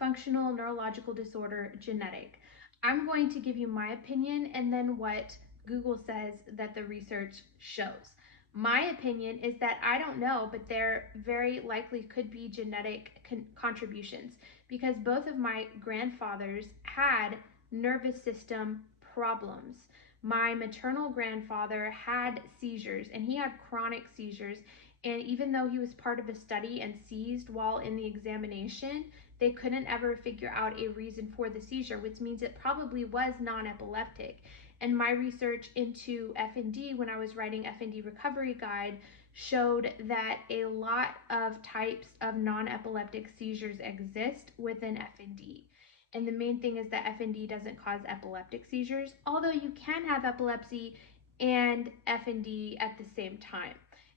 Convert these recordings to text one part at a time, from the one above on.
functional neurological disorder, genetic. I'm going to give you my opinion and then what Google says that the research shows. My opinion is that I don't know, but there very likely could be genetic contributions because both of my grandfathers had nervous system problems. My maternal grandfather had seizures, and he had chronic seizures. And even though he was part of a study and seized while in the examination, they couldn't ever figure out a reason for the seizure, which means it probably was non-epileptic. And my research into FND when I was writing FND recovery guide showed that a lot of types of non-epileptic seizures exist within FND. And the main thing is that FND doesn't cause epileptic seizures, although you can have epilepsy and FND at the same time.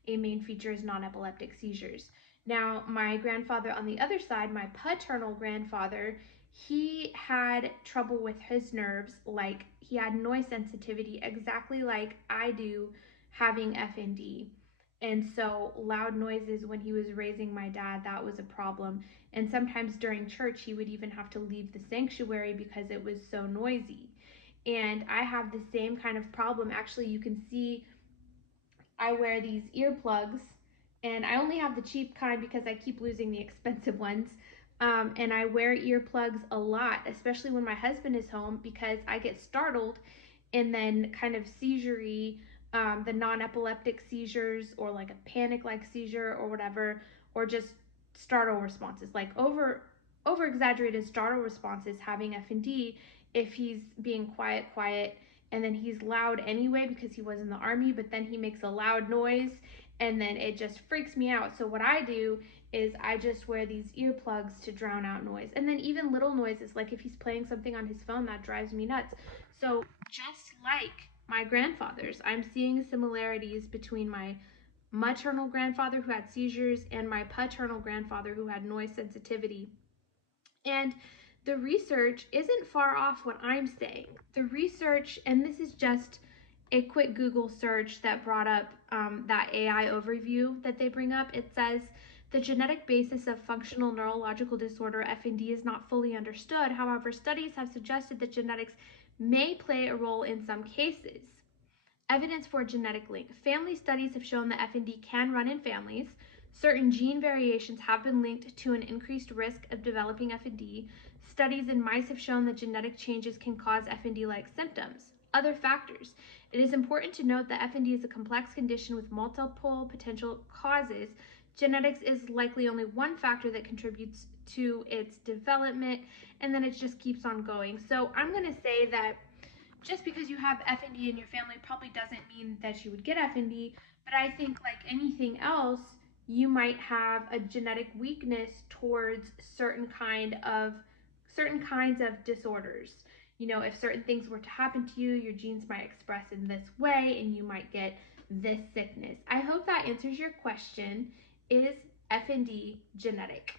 A main feature is non-epileptic seizures. Now, my grandfather on the other side, my paternal grandfather, he had trouble with his nerves, like he had noise sensitivity exactly like I do having FND. And so loud noises when he was raising my dad, that was a problem. And sometimes during church, he would even have to leave the sanctuary because it was so noisy. And I have the same kind of problem. Actually, you can see I wear these earplugs, and I only have the cheap kind because I keep losing the expensive ones. And I wear earplugs a lot, especially when my husband is home, because I get startled and then kind of seizure-y, the non-epileptic seizures or like a panic-like seizure or whatever, or just startle responses, like over-exaggerated startle responses having FND if he's being quiet, and then he's loud anyway because he was in the army, but then he makes a loud noise and then it just freaks me out. So what I do is I just wear these earplugs to drown out noise. And then even little noises, like if he's playing something on his phone, that drives me nuts. So just like my grandfathers, I'm seeing similarities between my maternal grandfather who had seizures and my paternal grandfather who had noise sensitivity. And the research isn't far off what I'm saying. The research, and this is just a quick Google search that brought up that AI overview that they bring up. It says, the genetic basis of functional neurological disorder, FND, is not fully understood. However, studies have suggested that genetics may play a role in some cases. Evidence for a genetic link. Family studies have shown that FND can run in families. Certain gene variations have been linked to an increased risk of developing FND. Studies in mice have shown that genetic changes can cause FND-like symptoms. Other factors. It is important to note that FND is a complex condition with multiple potential causes. Genetics is likely only one factor that contributes to its development, and then it just keeps on going. So I'm going to say that just because you have FND in your family probably doesn't mean that you would get FND, but I think like anything else, you might have a genetic weakness towards certain kinds of disorders. You know, if certain things were to happen to you, your genes might express in this way and you might get this sickness. I hope that answers your question. Is FND genetic?